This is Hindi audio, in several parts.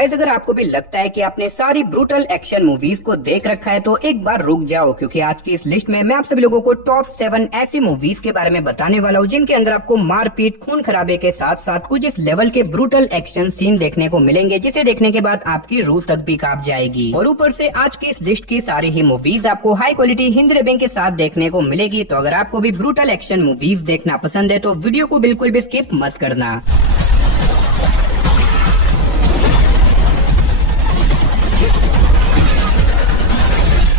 गाइस अगर आपको भी लगता है कि आपने सारी ब्रूटल एक्शन मूवीज को देख रखा है तो एक बार रुक जाओ, क्योंकि आज की इस लिस्ट में मैं आप सभी लोगों को टॉप 7 ऐसी मूवीज के बारे में बताने वाला हूँ जिनके अंदर आपको मारपीट, खून खराबे के साथ साथ कुछ इस लेवल के ब्रूटल एक्शन सीन देखने को मिलेंगे जिसे देखने के बाद आपकी रूह तक भी कांप जाएगी। और ऊपर से आज की इस लिस्ट की सारी ही मूवीज आपको हाई क्वालिटी हिंदी डबिंग के साथ देखने को मिलेगी। तो अगर आपको भी ब्रूटल एक्शन मूवीज देखना पसंद है तो वीडियो को बिल्कुल भी स्किप मत करना।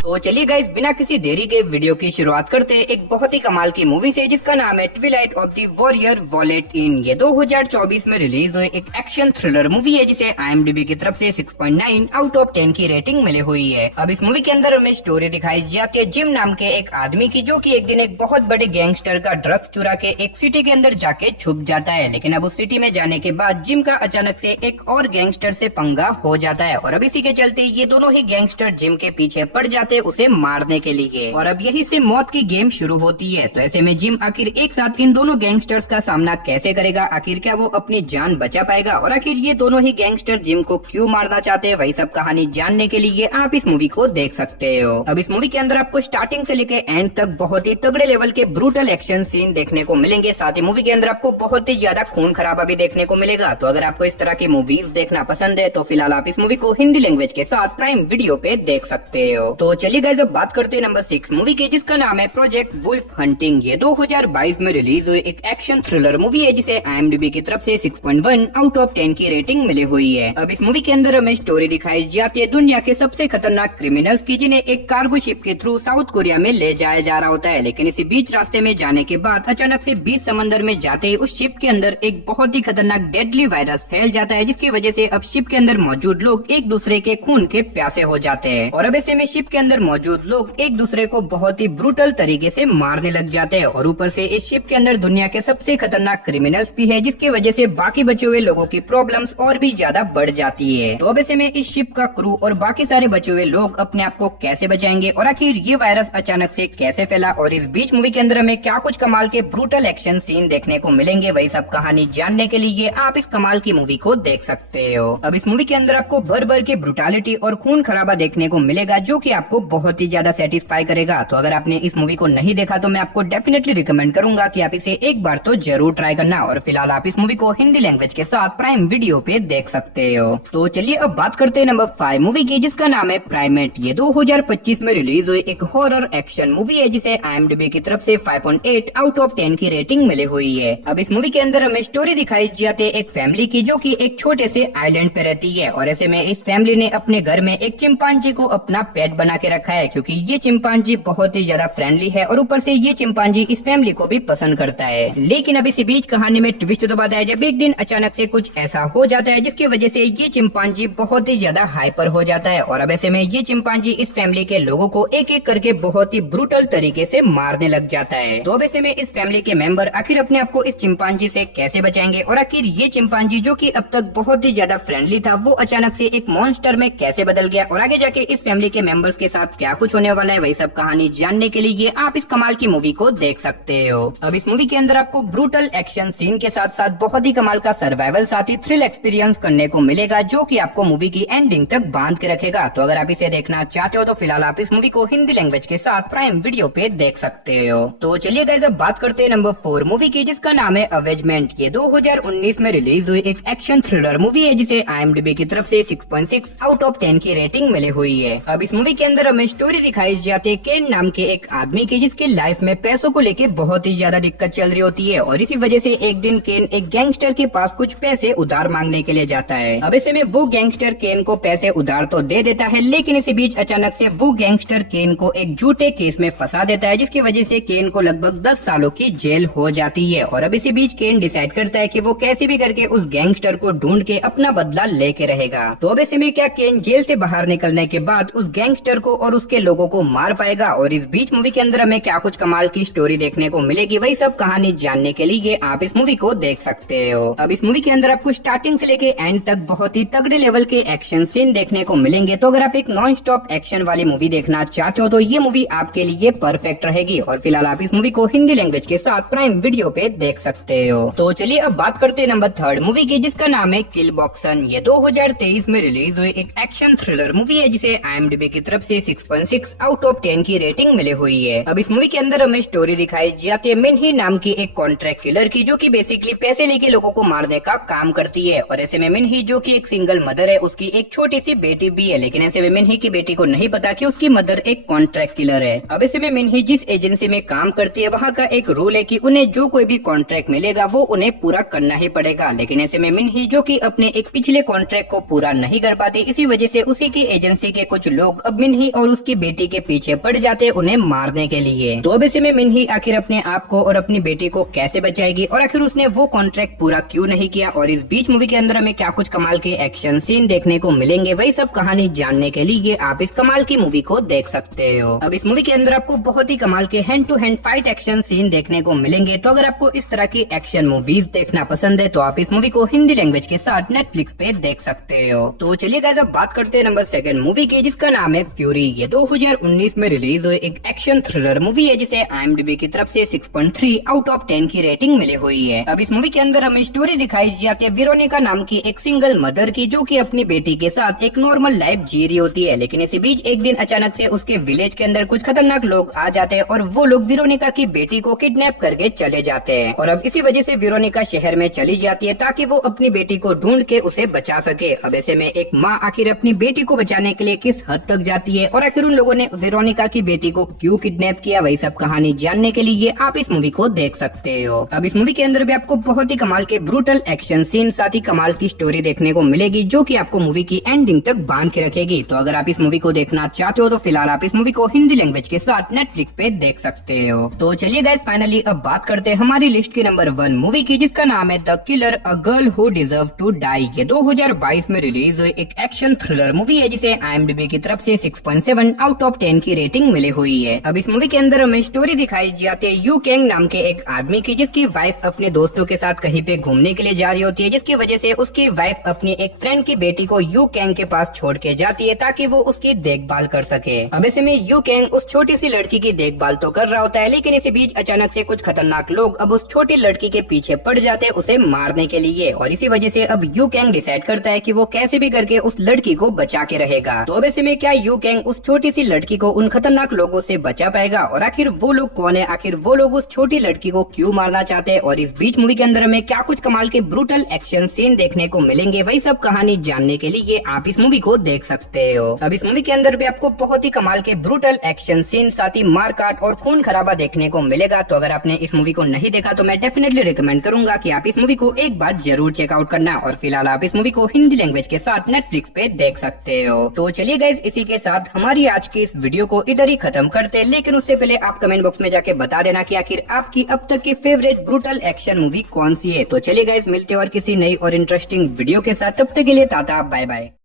तो चलिए गाइस बिना किसी देरी के वीडियो की शुरुआत करते हैं एक बहुत ही कमाल की मूवी से जिसका नाम है Twilight of the warrior wallet in. ये 2024 में रिलीज हुई एक एक्शन थ्रिलर मूवी है जिसे IMDb की तरफ से 6.9 आउट ऑफ 10 की रेटिंग मिली हुई है। अब इस मूवी के अंदर हमें स्टोरी दिखाई जाती है जिम नाम के एक आदमी की, जो कि एक दिन एक बहुत बड़े गैंगस्टर का ड्रग्स चुरा के एक सिटी के अंदर जाके छुप जाता है। लेकिन अब उस सिटी में जाने के बाद जिम का अचानक से एक और गैंगस्टर से पंगा हो जाता है और अब इसी के चलते ये दोनों ही गैंगस्टर जिम के पीछे पड़ जाते हैं उसे मारने के लिए। और अब यही से मौत की गेम शुरू होती है। तो ऐसे में जिम आखिर एक साथ इन दोनों गैंगस्टर्स का सामना कैसे करेगा, आखिर क्या वो अपनी जान बचा पाएगा और आखिर ये दोनों ही गैंगस्टर जिम को क्यों मारना चाहते हैं, वही सब कहानी जानने के लिए आप इस मूवी को देख सकते हो। अब इस मूवी के अंदर आपको स्टार्टिंग से लेके एंड तक बहुत ही तगड़े लेवल के ब्रूटल एक्शन सीन देखने को मिलेंगे। साथ ही मूवी के अंदर आपको बहुत ही ज्यादा खून खराबा भी देखने को मिलेगा। तो अगर आपको इस तरह की मूवीज देखना पसंद है तो फिलहाल आप इस मूवी को हिंदी लैंग्वेज के साथ प्राइम वीडियो पे देख सकते हो। तो चलिए गाइस अब बात करते हैं नंबर 6 मूवी की, जिसका नाम है प्रोजेक्ट वुल्फ हंटिंग। ये 2022 में रिलीज हुई एक एक्शन थ्रिलर मूवी है जिसे IMDb की तरफ से 6.1 आउट ऑफ 10 की रेटिंग मिली हुई है। अब इस मूवी के अंदर हमें स्टोरी दिखाई जाती है दुनिया के सबसे खतरनाक क्रिमिनल्स की, जिन्हें एक कार्गो शिप के थ्रू साउथ कोरिया में ले जाया जा रहा होता है। लेकिन इसी बीच रास्ते में जाने के बाद अचानक से बीच समंदर में जाते ही उस शिप के अंदर एक बहुत ही खतरनाक डेडली वायरस फैल जाता है, जिसकी वजह से अब शिप के अंदर मौजूद लोग एक दूसरे के खून के प्यासे हो जाते हैं। और अब ऐसे में शिप के अंदर मौजूद लोग एक दूसरे को बहुत ही ब्रूटल तरीके से मारने लग जाते हैं। और ऊपर से इस शिप के अंदर दुनिया के सबसे खतरनाक क्रिमिनल्स भी है, जिसकी वजह से बाकी बचे हुए लोगों की प्रॉब्लम्स और भी ज्यादा बढ़ जाती है। तो अब ऐसे में इस शिप का क्रू और बाकी सारे बचे हुए लोग अपने आप को कैसे बचाएंगे और आखिर ये वायरस अचानक से कैसे फैला, और इस बीच मूवी के अंदर हमें क्या कुछ कमाल के ब्रूटल एक्शन सीन देखने को मिलेंगे, वही सब कहानी जानने के लिए आप इस कमाल की मूवी को देख सकते हो। अब इस मूवी के अंदर आपको भर भर के ब्रूटैलिटी और खून खराबा देखने को मिलेगा, जो कि आपको बहुत ही ज्यादा सेटिस्फाई करेगा। तो अगर आपने इस मूवी को नहीं देखा तो मैं आपको डेफिनेटली रिकमेंड करूंगा कि आप इसे एक बार तो जरूर ट्राई करना। और फिलहाल आप इस मूवी को हिंदी लैंग्वेज के साथ प्राइम वीडियो पे देख सकते हो। तो चलिए अब बात करते हैं नंबर 5 मूवी की, जिसका नाम है प्राइमेट। ये 2025 में रिलीज हुई एक हॉरर एक्शन मूवी है जिसे IMDb की तरफ से 5.8 आउट ऑफ 10 की रेटिंग मिली हुई है। अब इस मूवी के अंदर हमें स्टोरी दिखाई जाती है एक फैमिली की, जो कि एक छोटे से आइलैंड पे रहती है। और ऐसे में इस फैमिली ने अपने घर में एक चिंपांजी को अपना पेट बना के रखा है, क्योंकि ये चिंपांजी बहुत ही ज्यादा फ्रेंडली है और ऊपर से ये चिंपांजी इस फैमिली को भी पसंद करता है। लेकिन अब इसी बीच कहानी में ट्विस्ट तो बताया जब एक दिन अचानक से कुछ ऐसा हो जाता है जिसकी वजह से ये चिंपांजी बहुत ही ज्यादा हाइपर हो जाता है। और अब ऐसे में ये चिंपांजी इस फैमिली के लोगों को एक एक करके बहुत ही ब्रूटल तरीके से मारने लग जाता है। तो अब ऐसे में इस फैमिली के मेंबर आखिर अपने आप को इस चिंपांजी से कैसे बचाएंगे और आखिर ये चिंपांजी जो कि अब तक बहुत ही ज्यादा फ्रेंडली था वो अचानक से एक मॉन्स्टर में कैसे बदल गया और आगे जाके इस फैमिली के मेंबर्स के साथ क्या कुछ होने वाला है, वही सब कहानी जानने के लिए आप इस कमाल की मूवी को देख सकते हो। अब इस मूवी के अंदर आपको ब्रूटल एक्शन सीन के साथ साथ बहुत ही कमाल का सर्वाइवल साथ ही थ्रिल एक्सपीरियंस करने को मिलेगा, जो कि आपको मूवी की एंडिंग तक बांध के रखेगा। तो अगर आप इसे देखना चाहते हो तो फिलहाल आप इस मूवी को हिंदी लैंग्वेज के साथ प्राइम वीडियो पे देख सकते हो। तो चलिए गाइस अब बात करते हैं नंबर 4 मूवी की, जिसका नाम है अवेजमेंट। ये 2019 में रिलीज हुई एक एक्शन थ्रिलर मूवी है जिसे IMDb की तरफ से 6.6 आउट ऑफ 10 की रेटिंग मिली हुई है। अब इस मूवी के अंदर हमें स्टोरी दिखाई जाती है केन नाम के एक आदमी की, जिसकी लाइफ में पैसों को लेके बहुत ही ज्यादा दिक्कत चल रही होती है। और इसी वजह से एक दिन केन एक गैंगस्टर के पास कुछ पैसे उधार मांगने के लिए जाता है। अब ऐसे में वो गैंगस्टर केन को पैसे उधार तो दे देता है, लेकिन इसी बीच अचानक से वो गैंगस्टर केन को एक झूठे केस में फंसा देता है, जिसकी वजह से केन को लगभग 10 सालों की जेल हो जाती है। और अब इसी बीच केन डिसाइड करता है कि वो कैसे भी करके उस गैंगस्टर को ढूंढ के अपना बदला लेके रहेगा। तो अब ऐसे में क्या केन जेल से बाहर निकलने के बाद उस गैंगस्टर को और उसके लोगों को मार पाएगा और इस बीच मूवी के अंदर हमें क्या कुछ कमाल की स्टोरी देखने को मिलेगी, वही सब कहानी जानने के लिए आप इस मूवी को देख सकते हो। अब इस मूवी के अंदर आपको स्टार्टिंग से लेके एंड तक बहुत ही तगड़े लेवल के एक्शन सीन देखने को मिलेंगे। तो अगर आप एक नॉन स्टॉप एक्शन वाली मूवी देखना चाहते हो तो ये मूवी आपके लिए परफेक्ट रहेगी। और फिलहाल आप इस मूवी को हिंदी लैंग्वेज के साथ प्राइम वीडियो पे देख सकते हो। तो चलिए अब बात करते हैं नंबर 3 मूवी की, जिसका नाम है किल बॉक्सन। ये 2023 में रिलीज हुई एक एक्शन थ्रिलर मूवी है जिसे IMDb की तरफ से 6.6 आउट ऑफ 10 की रेटिंग मिली हुई है। अब इस मूवी के अंदर हमें स्टोरी दिखाई जाती है मिन्ही नाम की एक कॉन्ट्रैक्ट किलर की, जो कि बेसिकली पैसे लेके लोगों को मारने का काम करती है। और ऐसे में मिन्ही जो कि एक सिंगल मदर है, उसकी एक छोटी सी बेटी भी है, लेकिन ऐसे में मिन्ही की बेटी को नहीं पता कि उसकी मदर एक कॉन्ट्रैक्ट किलर है। अब ऐसे में मिन्ही जिस एजेंसी में काम करती है वहाँ का एक रूल है कि उन्हें जो कोई भी कॉन्ट्रैक्ट मिलेगा वो उन्हें पूरा करना ही पड़ेगा। लेकिन ऐसे में मिन्ही जो कि अपने एक पिछले कॉन्ट्रैक्ट को पूरा नहीं कर पाती, इसी वजह से उसी की एजेंसी के कुछ लोग अब मिन्ही और उसकी बेटी के पीछे पड़ जाते हैं उन्हें मारने के लिए। तो अब ऐसे में मिन्ही आखिर अपने आप को और अपनी बेटी को कैसे बचाएगी और आखिर उसने वो कॉन्ट्रैक्ट पूरा क्यों नहीं किया, और इस बीच मूवी के अंदर हमें क्या कुछ कमाल के एक्शन सीन देखने को मिलेंगे, वही सब कहानी जानने के लिए आप इस कमाल की मूवी को देख सकते हो। अब इस मूवी के अंदर आपको बहुत ही कमाल के hand to hand fight action scene देखने को मिलेंगे। तो अगर आपको इस तरह की एक्शन मूवीज देखना पसंद है तो आप इस मूवी को हिंदी लैंग्वेज के साथ नेटफ्लिक्स पे देख सकते हो। तो चलिए गाइस अब बात करते हैं नंबर 2 मूवी की, जिसका नाम है फ्यूरी। ये 2019 में रिलीज हुई एक एक्शन थ्रिलर मूवी है जिसे IMDb की तरफ से 6.3 आउट ऑफ 10 की रेटिंग मिली हुई है। अब इस मूवी के अंदर हमें स्टोरी दिखाई जाती है वेरोनिका नाम की एक सिंगल मदर की, जो कि अपनी बेटी के साथ एक नॉर्मल लाइफ जी रही होती है। लेकिन इसी बीच एक दिन अचानक से उसके विलेज के अंदर कुछ खतरनाक लोग आ जाते हैं और वो लोग वेरोनिका की बेटी को किडनैप करके चले जाते हैं। और अब इसी वजह से वेरोनिका शहर में चली जाती है ताकि वो अपनी बेटी को ढूंढ के उसे बचा सके। अब ऐसे में एक माँ आखिर अपनी बेटी को बचाने के लिए किस हद तक जाती है और आखिर उन लोगों ने वेरोनिका की बेटी को क्यों किडनैप किया, वही सब कहानी जानने के लिए आप इस मूवी को देख सकते हो। अब इस मूवी के अंदर भी आपको बहुत ही कमाल के ब्रूटल एक्शन सीन साथ ही कमाल की स्टोरी देखने को मिलेगी, जो कि आपको मूवी की एंडिंग तक बांध के रखेगी। तो अगर आप इस मूवी को देखना चाहते हो तो फिलहाल आप इस मूवी को हिंदी लैंग्वेज के साथ नेटफ्लिक्स पे देख सकते हो। तो चलिए गाइस फाइनली अब बात करते हैं हमारी लिस्ट की नंबर 1 मूवी की, जिसका नाम है the killer a girl who deserve to die. ये 2022 में रिलीज हुई एक एक्शन थ्रिलर मूवी है जिसे IMDb की तरफ से 6.7 आउट ऑफ 10 की रेटिंग मिली हुई है। अब इस मूवी के अंदर हमें स्टोरी दिखाई जाती है यू कैंग नाम के एक आदमी की, जिसकी वाइफ अपने दोस्तों के साथ कहीं पे घूमने के लिए जा रही होती है, जिसकी वजह से उसकी वाइफ अपनी एक फ्रेंड की बेटी को यू कैंग के पास छोड़ के जाती है ताकि वो उसकी देखभाल कर सके। अब ऐसे में यू कैंग उस छोटी सी लड़की की देखभाल तो कर रहा होता है, लेकिन इसी बीच अचानक से कुछ खतरनाक लोग अब उस छोटी लड़की के पीछे पड़ जाते हैं उसे मारने के लिए। और इसी वजह से अब यू कैंग डिसाइड करता है कि वो कैसे भी करके उस लड़की को बचा के रहेगा। तो अब ऐसे में क्या यू कैंग उस छोटी सी लड़की को उन खतरनाक लोगों से बचा पाएगा, और आखिर वो लोग कौन है, आखिर वो लोग उस छोटी लड़की को क्यों मारना चाहते हैं, और इस बीच मूवी के अंदर हमें क्या कुछ कमाल के ब्रूटल एक्शन सीन देखने को मिलेंगे, वही सब कहानी जानने के लिए आप इस मूवी को देख सकते हो। अब इस मूवी के अंदर भी आपको बहुत ही कमाल के ब्रूटल एक्शन सीन साथ ही मारकाट और खून खराबा देखने को मिलेगा। तो अगर आपने इस मूवी को नहीं देखा तो मैं डेफिनेटली रिकमेंड करूंगा कि आप इस मूवी को एक बार जरूर चेकआउट करना। और फिलहाल आप इस मूवी को हिंदी लैंग्वेज के साथ नेटफ्लिक्स पे देख सकते हो। तो चलिए गाइस इसी के साथ हमारी आज की इस वीडियो को इधर ही खत्म करते हैं, लेकिन उससे पहले आप कमेंट बॉक्स में जाके बता देना कि आखिर आपकी अब तक की फेवरेट ब्रूटल एक्शन मूवी कौन सी है। तो चलिए गाइस मिलते हैं और किसी नई और इंटरेस्टिंग वीडियो के साथ, तब तक के लिए टाटा बाय बाय।